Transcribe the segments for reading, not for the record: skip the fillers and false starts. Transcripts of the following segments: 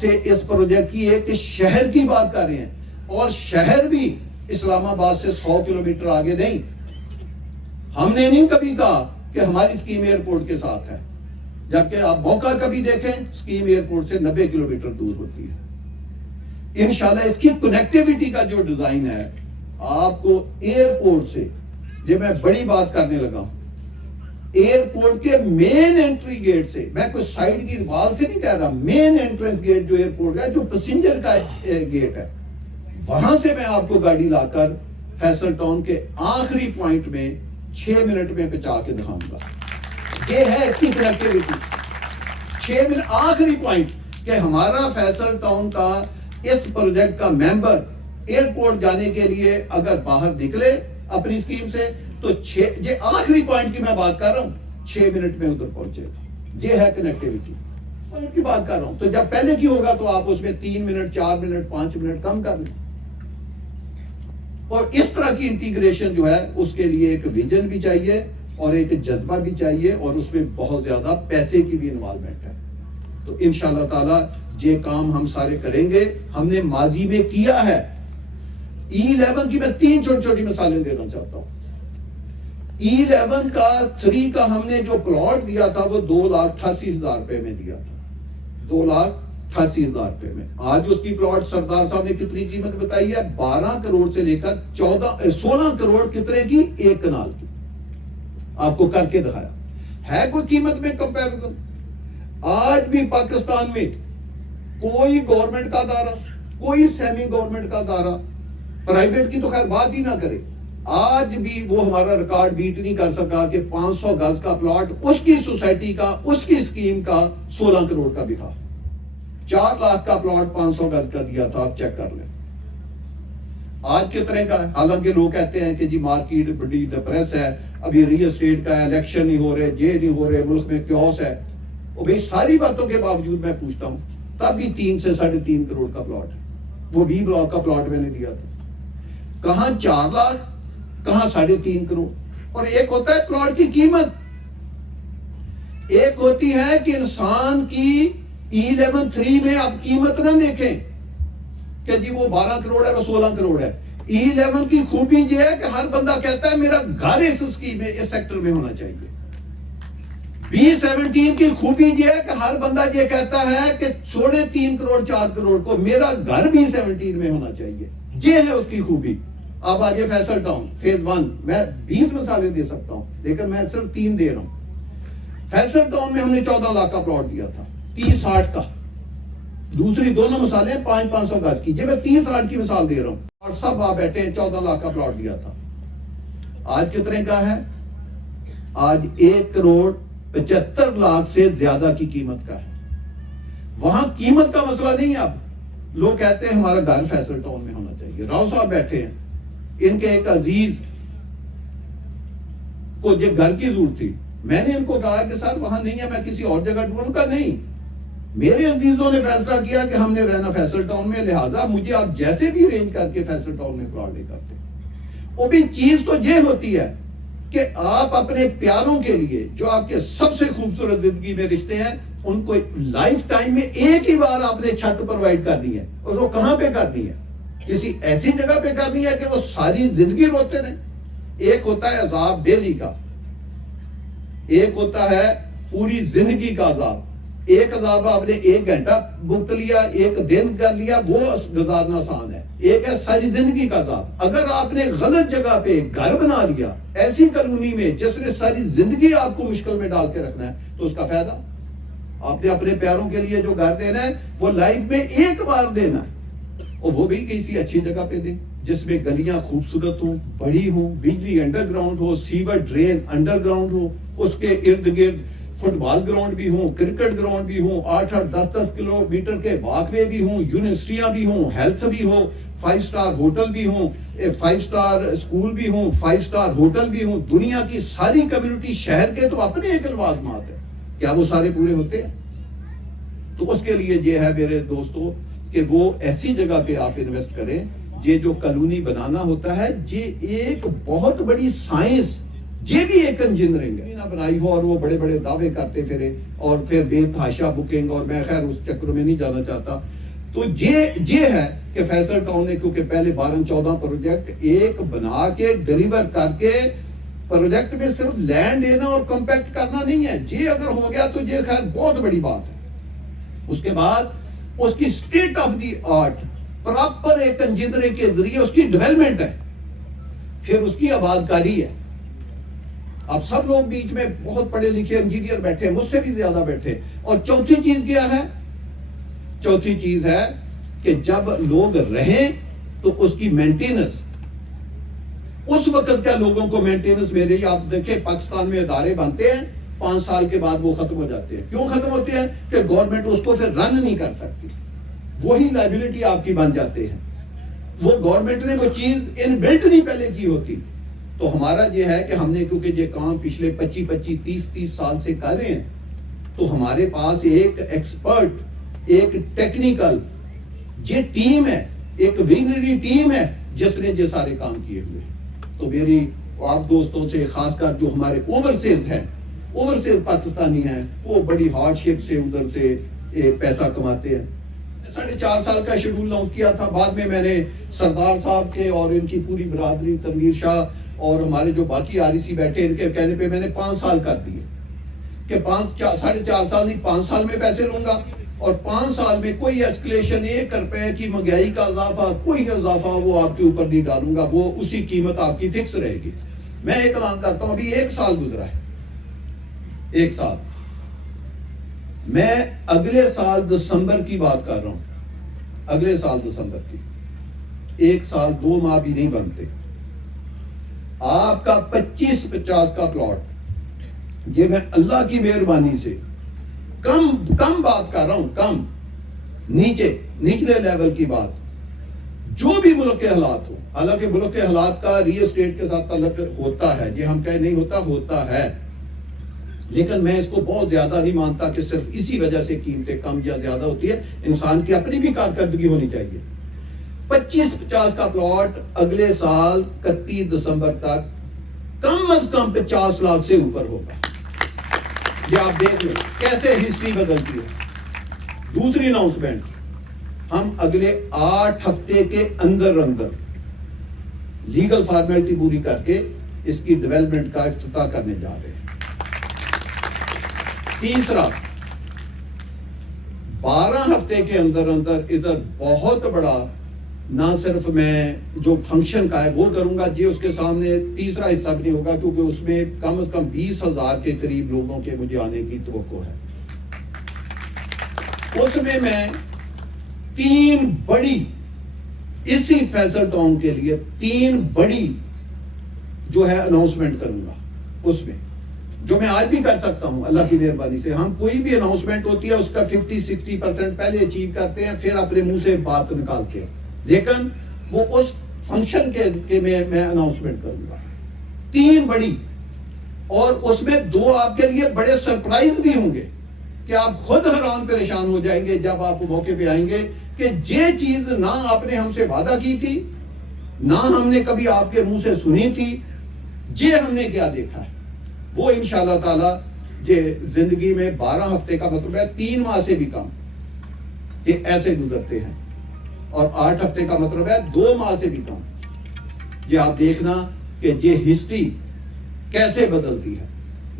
سے اس پروجیکٹ کی ایک شہر کی بات کر رہے ہیں، اور شہر بھی اسلام آباد سے 100 کلومیٹر آگے نہیں. ہم نے نہیں کبھی کہا کہ ہماری سکیم ایئرپورٹ کے ساتھ ہے، جبکہ آپ موقع کبھی دیکھیں سکیم ایئرپورٹ سے 90 کلومیٹر دور ہوتی ہے. انشاءاللہ اس کی کنیکٹیوٹی کا جو ڈیزائن ہے آپ کو ایئرپورٹ سے، یہ میں بڑی بات کرنے لگا ہوں، ایئرپورٹ کے مین انٹری گیٹ سے، میں کوئی سائیڈ کی وال سے نہیں کہہ رہا، مین انٹرنس گیٹ جو ایئرپورٹ کا جو پیسنجر کا گیٹ ہے، وہاں سے میں آپ کو گاڑی لا کر فیصل ٹاؤن کے آخری پوائنٹ میں 6 منٹ میں پہنچا کے دکھاؤں گا. یہ ہے اس کی کنیکٹیوٹی. 6 منٹ آخری پوائنٹ کہ ہمارا فیصل ٹاؤن کا اس پروجیکٹ کا ممبر ایئرپورٹ جانے کے لیے اگر باہر نکلے اپنی اسکیم سے تو یہ آخری پوائنٹ کی میں بات کر رہا ہوں، 6 منٹ میں ادھر پہنچے گا. یہ ہے کنیکٹیوٹی کی بات کر رہا ہوں. تو جب پہلے کی ہوگا تو آپ اس میں 3 منٹ 4 منٹ 5 منٹ کم کر لیں. اور اس طرح کی انٹیگریشن جو ہے اس کے لیے ایک ویژن بھی چاہیے اور ایک جذبہ بھی چاہیے، اور اس میں بہت زیادہ پیسے کی بھی انوالومنٹ ہے. تو انشاءاللہ تعالی یہ کام ہم سارے کریں گے. ہم نے ماضی میں کیا ہے. E11 کی میں 3 چھوٹی چھوٹی مثالیں دینا چاہتا ہوں. E11 کا 3 کا ہم نے جو پلاٹ دیا تھا وہ 2,88,000 روپے میں دیا تھا، 2,88,000 روپے میں. آج اس کی پلاٹ سردار صاحب نے کتنی قیمت بتائی ہے؟ 12 کروڑ سے لے کر 16 کروڑ کتنے کی؟ 1 کنال کی. آپ کو کر کے دکھایا. ہے کوئی قیمت میں کمپیریزن؟ آج بھی پاکستان میں کوئی گورنمنٹ کا ادارہ، کوئی سیمی گورنمنٹ کا ادارہ، پرائیویٹ کی تو خیر بات ہی نہ کرے، آج بھی وہ ہمارا ریکارڈ بیٹ نہیں کر سکا کہ 500 گز کا پلاٹ اس کی سوسائٹی کا، اس کی اسکیم کا 16 کروڑ کا بکا. 4 لاکھ کا پلاٹ 500 گز کا دیا تھا. آپ چیک کر لیں آج کتنے کا ہے. حالانکہ لوگ کہتے ہیں کہ جی مارکیٹ بڑی ڈپریس ہے، ابھی ریل اسٹیٹ کا الیکشن نہیں ہو رہے، یہ نہیں ہو رہے، ملک میں کیوس ہے. اور بھئی ساری باتوں کے باوجود میں پوچھتا ہوں تب بھی 3 سے 3.5 کروڑ کا پلاٹ ہے. وہ بھی بلاک کا پلاٹ میں نے دیا تھا. کہاں 4 لاکھ، کہاں 3.5 کروڑ. اور ایک ہوتا ہے پلاٹ کی قیمت، ایک ہوتی ہے کہ انسان کی E11-3 میں آپ قیمت نہ دیکھیں کہ جی وہ 12 کروڑ ہے، وہ 16 کروڑ ہے. E11 کی خوبی یہ ہے کہ ہر بندہ کہتا ہے میرا گھر اس اسکیم میں، اس سیکٹر میں ہونا چاہیے. B17 کی خوبی یہ ہے کہ ہر بندہ یہ کہتا ہے کہ 3.5 کروڑ 4 کروڑ کو میرا گھر B17 میں ہونا چاہیے. یہ ہے اس کی خوبی. اب آجے فیصل ٹاؤن فیز 1، میں 20 مثالیں دے سکتا ہوں لیکن میں صرف 3 دے رہا ہوں. فیصل ٹاؤن میں ہم نے 14 لاکھ کا پلاٹ دیا تھا، 30-60 کا. دوسری دونوں مثالیں 500 گز کی. یہ میں 30-60 کی مثال دے رہا ہوں اور سب آپ بیٹھے ہیں. 14 لاکھ کا پلاٹ دیا تھا. آج کتنے کا ہے؟ آج 1 کروڑ 75 لاکھ سے زیادہ کی قیمت کا ہے. وہاں قیمت کا مسئلہ نہیں ہے. اب لوگ کہتے ہیں ہمارا گھر فیصل ٹاؤن میں ہونا چاہیے. راؤ صاحب بیٹھے ہیں، ان کے ایک عزیز کو یہ گھر کی ضرورت تھی. میں نے ان کو کہا کہ سر وہاں نہیں ہے، میں کسی اور جگہ ڈھونڈوں کا نہیں. میرے عزیزوں نے فیصلہ کیا کہ ہم نے رہنا فیصل ٹاؤن میں، لہٰذا مجھے آپ جیسے بھی ارینج کر کے فیصل ٹاؤن میں پلاٹ لے کرتے. وہ بھی چیز تو یہ ہوتی ہے کہ آپ اپنے پیاروں کے لیے جو آپ کے سب سے خوبصورت زندگی میں رشتے ہیں ان کو لائف ٹائم میں ایک ہی بار آپ نے چھت پرووائڈ کرنی ہے. اور وہ کہاں پہ کرنی ہے؟ کسی ایسی جگہ پہ کرنی ہے کہ وہ ساری زندگی روتے رہیں. ایک ہوتا ہے عذاب ڈیلی کا، ایک ہوتا ہے پوری زندگی کا عذاب. ایک عذاب آپ نے 1 گھنٹہ بک لیا، 1 دن کر لیا، وہ گزارنا آسان ہے. ایک ہے ساری زندگی کا عذاب. اگر آپ نے غلط جگہ پہ گھر بنا لیا ایسی کالونی میں جس نے ساری زندگی آپ کو مشکل میں ڈال کے رکھنا ہے تو اس کا فائدہ؟ آپ نے اپنے پیاروں کے لیے جو گھر دینا ہے وہ لائف میں ایک بار دینا ہے، اور وہ بھی کسی اچھی جگہ پہ دیں جس میں گلیاں خوبصورت ہوں، بڑی ہوں، بجلی انڈر گراؤنڈ ہو، سیور ڈرین انڈر گراؤنڈ ہو، اس کے ارد گرد فٹ بال گراؤنڈ بھی ہوں، کرکٹ گراؤنڈ بھی ہوں، 8-8 10-10 کلومیٹر کے واک وے بھی ہوں، یونیورسٹیاں بھی ہوں، ہیلتھ بھی ہو، 5 سٹار ہوٹل بھی ہوں، 5 سٹار اسکول بھی ہوں، 5 سٹار ہوٹل بھی ہوں، دنیا کی ساری کمیونٹی شہر کے تو اپنے ایک لوازمات ہیں، کیا وہ سارے پورے ہوتے ہیں؟ تو اس کے لیے یہ ہے میرے دوستو کہ وہ ایسی جگہ پہ آپ انویسٹ کریں، یہ جو کالونی بنانا ہوتا ہے یہ ایک بہت بڑی سائنس، یہ بھی ایک انجینئرنگ ہے نہ بنائی ہو اور وہ بڑے بڑے دعوے کرتے پھرے اور پھر بے تحاشا بکنگ، اور میں خیر اس چکر میں نہیں جانا چاہتا. تو یہ ہے کہ فیصل ٹاؤن نے کیونکہ پہلے 12-14 پروجیکٹ ایک بنا کے ڈیلیور کر کے، پروجیکٹ میں صرف لینڈ لینا اور کمپیکٹ کرنا نہیں ہے، یہ اگر ہو گیا تو یہ خیر بہت بڑی بات ہے. اس کے بعد اس کی state of the art proper ایک انجینئرنگ کے ذریعے اس کی ڈیولپمنٹ ہے، پھر اس کی آباد کاری ہے. اب سب لوگ بیچ میں بہت پڑھے لکھے انجینئر بیٹھے، مجھ سے بھی زیادہ بیٹھے. اور چوتھی چیز کیا ہے؟ چوتھی چیز ہے کہ جب لوگ رہیں تو اس کی مینٹیننس، اس وقت کیا لوگوں کو مینٹیننس میرے، آپ دیکھیں پاکستان میں ادارے بنتے ہیں 5 سال کے بعد وہ ختم ہو جاتے ہیں. کیوں ختم ہوتے ہیں؟ کہ گورنمنٹ اس کو پھر رن نہیں کر سکتی، وہی لائبلٹی آپ کی بن جاتے ہیں. وہ گورنمنٹ نے وہ چیز ان بلٹ نہیں پہلے کی ہوتی. تو ہمارا یہ ہے کہ ہم نے کیونکہ یہ کام پچھلے 25-30 سال سے کر رہے ہیں، تو ہمارے پاس ایک ایکسپرٹ، ایک ٹیکنیکل یہ ٹیم ہے، ایک ویژنری ٹیم ہے جس نے یہ سارے کام کیے ہوئے. تو میری آپ دوستوں سے خاص کر جو ہمارے اوورسیز ہیں، اوورسیز پاکستانی ہیں، وہ بڑی ہارڈ شپ سے ادھر سے پیسہ کماتے ہیں. 4.5 سال کا شیڈول لانچ کیا تھا، بعد میں نے سردار صاحب کے اور ان کی پوری برادری، تنویر شاہ اور ہمارے جو باقی REC بیٹھے، ان کے کہنے پہ میں نے 5 سال کر دیے کہ 4.5 سال نہیں، 5 سال میں پیسے لوں گا اور 5 سال میں کوئی ایسکلیشن 1 روپے کی مہنگائی کا اضافہ، کوئی اضافہ وہ آپ کے اوپر نہیں ڈالوں گا، وہ اسی قیمت آپ کی فکس رہے گی. میں ایک اعلان کرتا ہوں، ابھی 1 سال گزرا ہے، 1 سال، میں اگلے سال دسمبر کی بات کر رہا ہوں، اگلے سال دسمبر کی، 1 سال 2 ماہ بھی نہیں بنتے، آپ کا 25-50 کا پلاٹ، یہ میں اللہ کی مہربانی سے کم بات کر رہا ہوں، کم نچلے لیول کی بات، جو بھی ملک کے حالات ہو، حالانکہ ملک کے حالات کا ریل اسٹیٹ کے ساتھ تعلق ہوتا ہے، یہ ہم کہہ نہیں ہوتا ہے، لیکن میں اس کو بہت زیادہ نہیں مانتا کہ صرف اسی وجہ سے قیمتیں کم یا زیادہ ہوتی ہے. انسان کی اپنی بھی کارکردگی ہونی چاہیے. 25-50 کا پلاٹ اگلے سال 31 دسمبر تک کم از کم 50 لاکھ سے اوپر ہوگا. یہ آپ دیکھ لیں کیسے ہسٹری بدلتی ہے. دوسری اناؤنسمنٹ، ہم اگلے 8 ہفتے کے اندر لیگل فارمیلٹی پوری کر کے اس کی ڈیولپمنٹ کا افتتاح کرنے جا رہے ہیں. تیسرا، 12 ہفتے کے اندر ادھر بہت بڑا، نہ صرف میں جو فنکشن کا ہے وہ کروں گا، یہ اس کے سامنے تیسرا حصہ بھی نہیں ہوگا، کیونکہ اس میں کم از کم 20,000 کے قریب لوگوں کے مجھے آنے کی توقع ہے. اس میں 3 بڑی، اسی فیصل ٹاؤن کے لیے 3 بڑی جو ہے اناؤنسمنٹ کروں گا. اس میں جو میں آج بھی کر سکتا ہوں اللہ کی مہربانی سے. ہم کوئی بھی اناؤنسمنٹ ہوتی ہے اس کا 50-60% پہلے اچیو کرتے ہیں، پھر اپنے منہ سے بات نکالتے ہیں، لیکن وہ اس فنکشن کے میں اناؤنسمنٹ کروں گا. 3 بڑی، اور اس میں 2 آپ کے لیے بڑے سرپرائز بھی ہوں گے کہ آپ خود حیران پریشان ہو جائیں گے جب آپ موقع پہ آئیں گے کہ یہ چیز نہ آپ نے ہم سے وعدہ کی تھی، نہ ہم نے کبھی آپ کے منہ سے سنی تھی، یہ ہم نے کیا دیکھا ہے. وہ انشاءاللہ تعالی یہ زندگی میں 12 ہفتے کا مطلب ہے 3 ماہ سے بھی کم، یہ ایسے گزرتے ہیں، اور 8 ہفتے کا مطلب ہے 2 ماہ سے بھی کم. یہ آپ دیکھنا کہ یہ ہسٹری کیسے بدلتی ہے.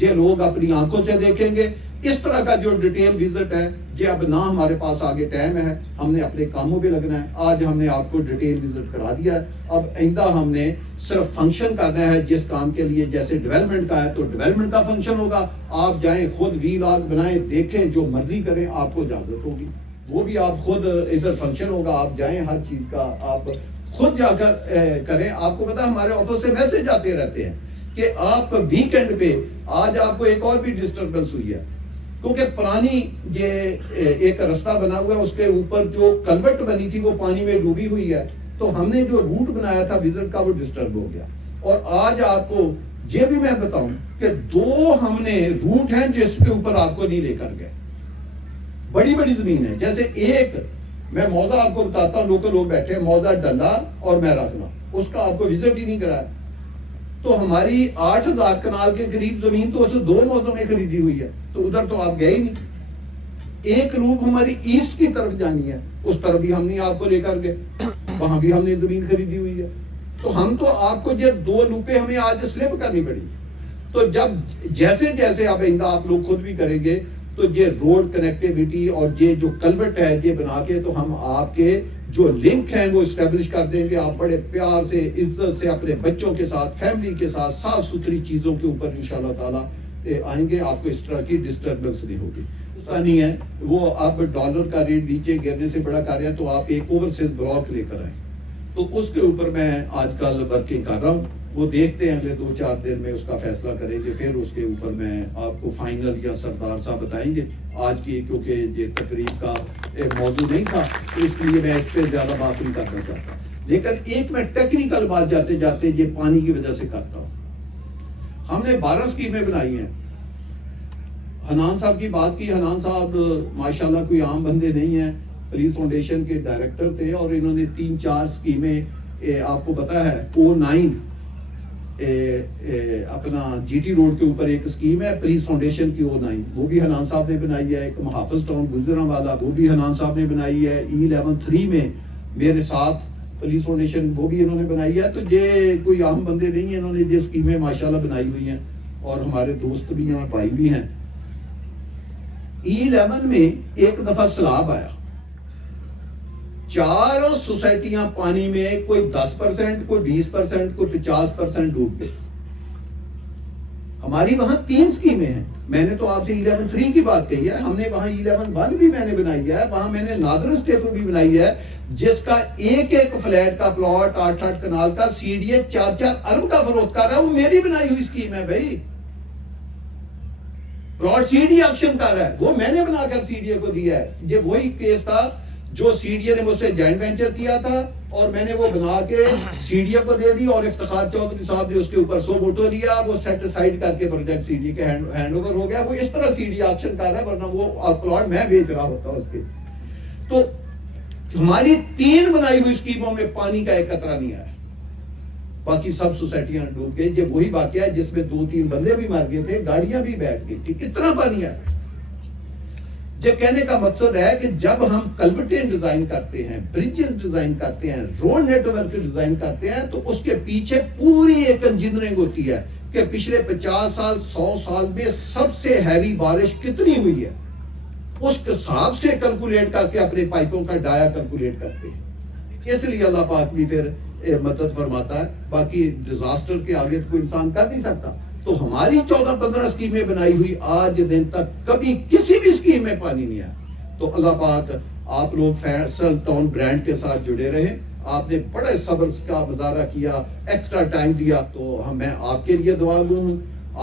یہ لوگ اپنی آنکھوں سے دیکھیں گے. اس طرح کا جو ڈیٹیل وزٹ ہے، یہ اب نہ ہمارے پاس آگے ٹائم ہے، ہم نے اپنے کاموں پہ لگنا ہے. آج ہم نے آپ کو ڈیٹیل وزٹ کرا دیا ہے، اب آئندہ ہم نے صرف فنکشن کرنا ہے جس کام کے لیے، جیسے ڈیولپمنٹ کا ہے تو ڈیولپمنٹ کا فنکشن ہوگا. آپ جائیں خود ویلاگ بنائیں، دیکھیں، جو مرضی کریں، آپ کو اجازت ہوگی. وہ بھی آپ خود ادھر فنکشن ہوگا، آپ جائیں، ہر چیز کا آپ خود جا کر کریں. آپ کو پتا ہمارے آفس سے میسج آتے رہتے ہیں کہ آپ ویکینڈ پہ آج آپ کو ایک اور بھی ڈسٹربنس ہوئی ہے، کیونکہ پرانی یہ ایک رستہ بنا ہوا ہے، اس کے اوپر جو کلوٹ بنی تھی وہ پانی میں ڈوبی ہوئی ہے، تو ہم نے جو روٹ بنایا تھا وزٹ کا وہ ڈسٹرب ہو گیا. اور آج آپ کو یہ بھی میں بتاؤں کہ 2 ہم نے روٹ ہیں جس کے اوپر آپ کو نہیں لے کر گئے. بڑی بڑی زمین ہے، جیسے ایک میں موضع آپ کو بتاتا ہوں، لوکل لوگ بیٹھے ہیں، موضع ڈلا اور مہراجنا، اس کا آپ کو وزٹ ہی نہیں کرایا. تو ہماری 8,000 کنال کے قریب زمین تو اسے 2 موضوع میں خریدی ہوئی ہے، تو ادھر تو آپ گئے ہی نہیں. ایک لوپ ہماری ایسٹ کی طرف جانی ہے، اس طرف بھی ہم نہیں آپ کو لے کر گئے، وہاں بھی ہم نے زمین خریدی ہوئی ہے. تو ہم تو آپ کو یہ 2 لوپیں ہمیں آج سلپ کرنی پڑی. تو جب جیسے جیسے اب آئندہ آپ لوگ خود بھی کریں گے تو یہ روڈ کنیکٹیویٹی اور یہ جو کلوٹ ہے یہ بنا کے تو ہم آپ کے جو لنک ہیں وہ اسٹیبلش کر دیں گے. آپ بڑے پیار سے عزت سے اپنے بچوں کے ساتھ فیملی کے ساتھ صاف ستھری چیزوں کے اوپر انشاءاللہ تعالیٰ آئیں گے. آپ کو اس طرح کی ڈسٹربنس نہیں ہوگی. نہیں ہے وہ اب ڈالر کا ریٹ نیچے گرنے سے بڑا کر رہے ہیں، تو آپ ایک اوورسیز بلاک لے کر آئیں. تو اس کے اوپر میں آج کل ورکنگ کر رہا ہوں. وہ دیکھتے ہیں اگلے 2-4 دن میں اس کا فیصلہ کریں گے. پھر اس کے اوپر میں آپ کو فائنل یا سردار صاحب بتائیں گے. آج کی کیونکہ یہ تقریب کا موضوع نہیں تھا تو اس لیے میں اس پہ زیادہ بات نہیں کرنا چاہتا. لیکن ایک میں ٹیکنیکل بات جاتے جاتے یہ پانی کی وجہ سے کرتا ہوں. ہم نے 12 اسکیمیں بنائی ہیں. حنان صاحب کی بات کی. حنان صاحب ماشاءاللہ کوئی عام بندے نہیں ہیں، پولیس فاؤنڈیشن کے ڈائریکٹر تھے اور انہوں نے 3-4 اسکیمیں آپ کو پتا ہے O9 اپنا جی ٹی روڈ کے اوپر ایک اسکیم ہے پولیس فاؤنڈیشن کی O9، وہ بھی حنان صاحب نے بنائی ہے. ایک محافظ ٹاؤن گجرانوالا وہ بھی حنان صاحب نے بنائی ہے. E11-3 میں میرے ساتھ پولیس فاؤنڈیشن وہ بھی انہوں نے بنائی ہے. تو یہ کوئی عام بندے نہیں ہیں، انہوں نے یہ اسکیمیں ماشاءاللہ بنائی ہوئی ہیں اور ہمارے دوست بھی ہیں، بھائی بھی ہیں. E11 میں ایک دفعہ سیلاب آیا، 4 سوسائٹیاں پانی میں کوئی 10%، کوئی 20%، کوئی 50% ڈوب گئے. ہماری وہاں 3 اسکیمیں ہیں. میں نے تو آپ سے E11-3 کی بات کہی ہے، ہم نے وہاں E11-1 بھی میں نے بنائی ہے. وہاں میں نے نادر اسٹیپ بھی بنائی ہے جس کا ایک فلیٹ کا پلاٹ 8 کنال کا CDA 4 ارب کا فروخت کر رہا ہے. وہ میری بنائی ہوئی اسکیم ہے بھائی. پلاٹ CDA آکشن کر رہا ہے، وہ میں نے بنا کر CDA کو دیا ہے. یہ وہی کیس تھا جو CDA نے مجھ سے جوائنٹ وینچر کیا تھا اور میں نے وہ بنا کے CDA کو دے دی اور افتخار چودھری صاحب نے اس کے اوپر 100 ووٹو لیا. وہ سیٹ اسائڈ کر کے پروجیکٹ CDA کے ہینڈ اوور ہو گیا. وہ اس طرح CDA آکشن کر رہا ہے، ورنہ وہ پلاٹ میں بیچ رہا ہوتا اس کے. تو ہماری 3 بنائی ہوئی اسکیموں میں پانی کا ایک قطرہ نہیں آیا، باقی سب سوسائٹیاں ڈوب گئی. یہ وہی واقعہ ہے جس میں 2-3 بندے بھی مر گئے تھے، گاڑیاں بھی بیٹھ گئی تھی. اتنا پانی آیا. یہ کہنے کا مقصد ہے کہ جب ہم کلوٹیں ڈیزائن کرتے ہیں، برجز ڈیزائن کرتے ہیں، روڈ نیٹ ورک ڈیزائن کرتے ہیں، تو اس کے پیچھے پوری ایک انجینئرنگ ہوتی ہے کہ پچھلے 50 سال 100 سال میں سب سے ہیوی بارش کتنی ہوئی ہے، اس حساب سے کیلکولیٹ کر کے اپنے پائپوں کا ڈایا کیلکولیٹ کرتے ہیں. اس لیے اللہ پاک بھی پھر مدد فرماتا ہے. باقی ڈیزاسٹر کے آگے تو کوئی انسان کر نہیں سکتا. تو ہماری 14-15 اسکیمیں بنائی ہوئی آج دن تک کبھی کسی بھی اسکیم میں پانی نہیں آیا. تو اللہ پاک آپ لوگ فیصل ٹاؤن برانڈ کے ساتھ جڑے رہے. آپ نے بڑے صبر کا مظاہرہ کیا، ایکسٹرا ٹائم دیا، تو میں آپ کے لیے دعا گو ہوں،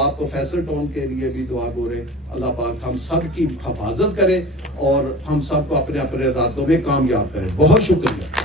آپ فیصل ٹاؤن کے لیے بھی دعا گو رہے. اللہ پاک ہم سب کی حفاظت کرے اور ہم سب کو اپنے اپنے ارادوں میں کامیاب کرے. بہت شکریہ.